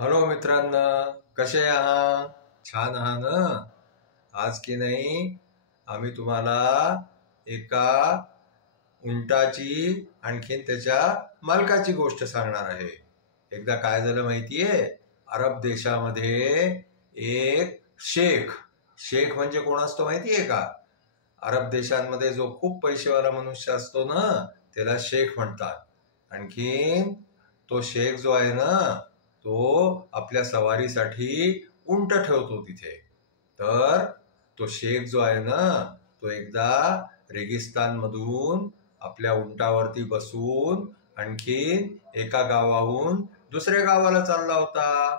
Hello मित्रांनो, कसे आहात? छान आहात ना? आज की नाही आम्ही तुम्हाला एका उंटाची आणखीन त्याच्या मालकाची गोष्ट सांगणार आहे. एकदा काय झालं माहितीये? अरब देशामध्ये एक शेख शेख म्हणजे कोण असतो माहितीये का? अरब देशांमध्ये जो खूप पैसेवाला मनुष्य असतो ना, त्याला शेख म्हणतात. आणखीन तो शेख जो आहे ना, तो आपल्या सवारीसाठी उंट ठेवतो तिथे. तर तो शेख जो आहे ना, तो एकदा रेगिस्तानमधून आपल्या उंटावरती बसून आणखीन एका गावाहून दुसऱ्या गावाला चालला होता.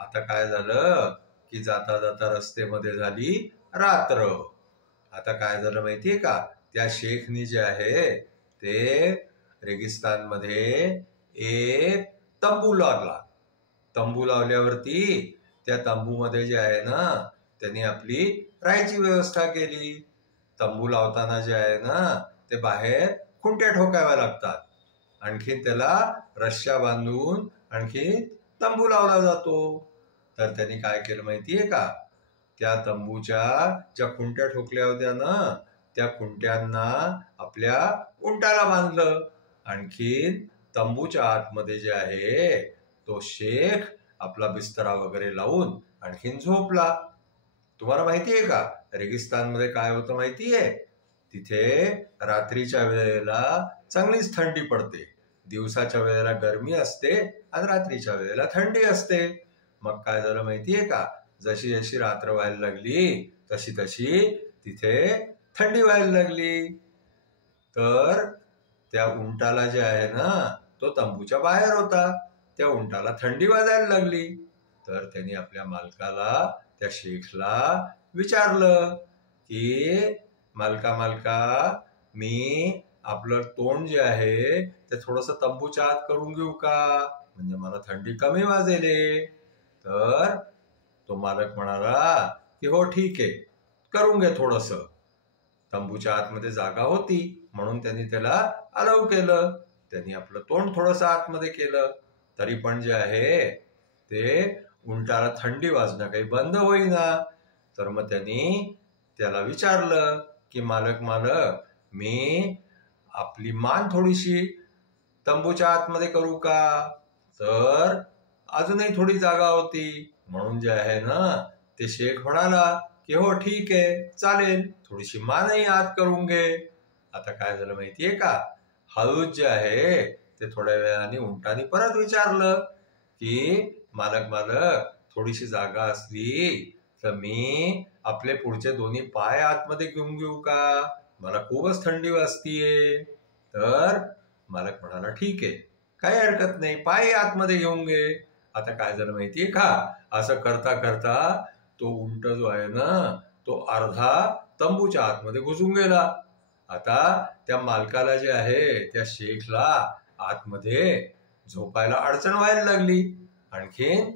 आता काय झालं की जाता जाता रस्त्यामध्ये झाली रात्र. आता काय झालं माहितीये का? त्या शेखनी जे आहे ते रेगिस्तानमध्ये एक तंबू लागला. तंबू लावल्यावरती त्या तंबूमध्ये जे आहे ना, त्यांनी आपली राहायची व्यवस्था केली. तंबू लावताना जे आहे ना, ते बाहेर खुंट्या ठोकाव्या लागतात. आणखीन त्याला रश्श्या बांधून आणखीन तंबू लावला जातो. तर त्यांनी काय केलं माहितीये का? त्या तंबूच्या ज्या खुंट्या ठोकल्या होत्या ना, त्या खुंट्यांना आपल्या उंटाला बांधलं. आणखीन तंबूच्या आतमध्ये जे आहे तो शेख आपला बिस्तरा वगैरे लावून आणखीन झोपला. तुम्हाला माहितीये का रेगिस्तानमध्ये काय होतं माहितीये? तिथे रात्रीच्या वेळेला चांगलीच थंडी पडते. दिवसाच्या वेळेला गरमी असते आणि रात्रीच्या वेळेला थंडी असते. मग काय झालं माहितीये का? जशी जशी रात्र व्हायला लागली तशी तशी तिथे थंडी व्हायला लागली. तर त्या उंटाला जे आहे ना, तो तंबूच्या बाहेर होता. त्या उंटाला थंडी वाजायला लागली. तर त्यांनी आपल्या मालकाला, त्या शेखला विचारलं की मालका, मी आपलं तोंड जे आहे ते थोडस तंबूच्या आत करून घेऊ का? म्हणजे मला थंडी कमी वाजेल. तर तो मालक म्हणाला की हो ठीक आहे, करून घे थोडस. तंबूच्या आतमध्ये जागा होती म्हणून त्यांनी त्याला अलाउ केलं. त्यांनी आपलं तोंड थोडस आतमध्ये केलं. तरी पण जे आहे ते उंटाला थंडी वाजणं काही बंद होईना. तर मग त्यांनी त्याला विचारलं की मालक, मी आपली मान थोडीशी तंबूच्या आतमध्ये करू का? तर अजूनही थोडी जागा होती. म्हणून जे आहे ना, ते शेख म्हणाला की हो ठीक आहे, चालेल, थोडीशी मानही आत करून घे. आता काय झालं माहितीये का? हळूच जे आहे ते थोड्या वेळाने उंटाने परत विचारलं की मालक, थोडीशी जागा असली तर मी आपले पुढचे दोन्ही पाय आतमध्ये घेऊन घेऊ का? मला खूपच थंडी वाजतीये. तर मालक म्हणाला ठीक आहे, काही हरकत नाही, पाय आतमध्ये घेऊन घे. आता काय झालं माहितीये का? असं करता करता तो उंट जो आहे ना, तो अर्धा तंबूच्या आतमध्ये घुसून गेला. आता त्या मालकाला जे आहे त्या शेखला आतमध्ये झोपायला अडचण व्हायला लागली. आणखीन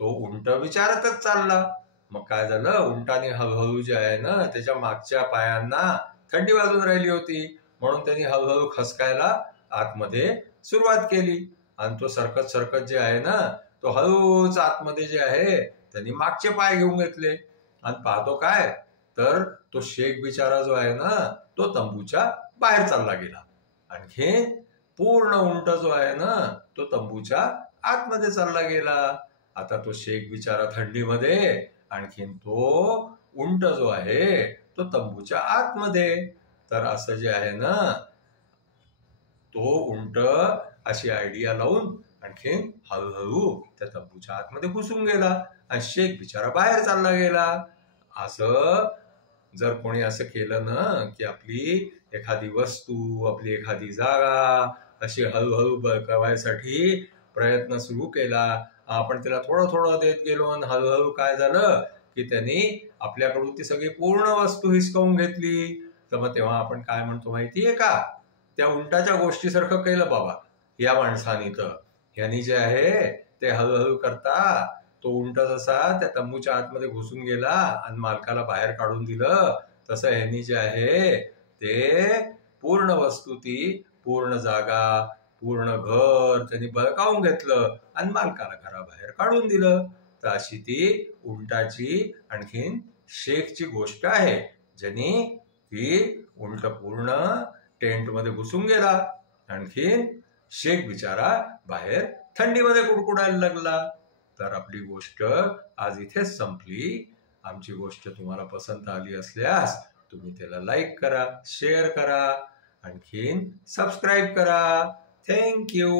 तो उंट विचारतच चालला. मग काय झालं? उंटाने हळूहळू जे आहे ना, त्याच्या मागच्या पायांना थंडी वाजून राहिली होती म्हणून त्यांनी हळूहळू खसकायला आतमध्ये सुरुवात केली. आणि तो सरकत जे आहे ना, तो हळूच आतमध्ये जे आहे त्यांनी मागचे पाय घेऊन घेतले. आणि पाहतो काय, तर तो शेख बिचारा जो आहे ना, तो तंबूच्या बाहेर चालला गेला. आणखी पूर्ण उंट जो आहे ना, तो तंबूच्या आतमध्ये चालला गेला. आता तो शेख बिचारा थंडीमध्ये, आणखीन तो उंट जो आहे तो तंबूच्या आतमध्ये. तर असं जे आहे ना, तो उंट अशी आयडिया लावून आणखीन हळूहळू त्या तंबूच्या आतमध्ये घुसून गेला आणि शेख बिचारा बाहेर चालला गेला. असं जर कोणी असं केलं ना, की आपली एखादी वस्तू, आपली एखादी जागा अशी हळूहळू बळकावायसाठी प्रयत्न सुरू केला, आपण त्याला थोडं देत गेलो आणि हळूहळू काय झालं की त्यांनी आपल्याकडून ती सगळी पूर्ण वस्तू हिसकावून घेतली. तर मग तेव्हा आपण काय म्हणतो माहितीये का? त्या उंटाच्या गोष्टीसारखं केलं बाबा या माणसाने. तर ह्यांनी जे आहे ते हळूहळू करता तो उंट जसा त्या तंबूच्या आतमध्ये घुसून गेला आणि मालकाला बाहेर काढून दिलं, तसं ह्यांनी जे आहे ते पूर्ण वस्तू, ती पूर्ण जागा, पूर्ण घर त्यांनी बळकावून घेतलं आणि मालकाला घराबाहेर काढून दिलं. तर अशी ती उंटाची आणखीन शेखची गोष्ट आहे, ज्यांनी ती उंट पूर्ण टेंटमध्ये घुसून गेला. आणखीन शेख बिचारा बाहेर थंडीमध्ये कुडकुडायला लागला. तर आपली गोष्ट आज इथेच संपली. आमची गोष्ट तुम्हाला पसंत आली असल्यास तुम्ही त्याला लाईक करा, शेअर करा, आणखीन सबस्क्राईब करा. थँक्यू.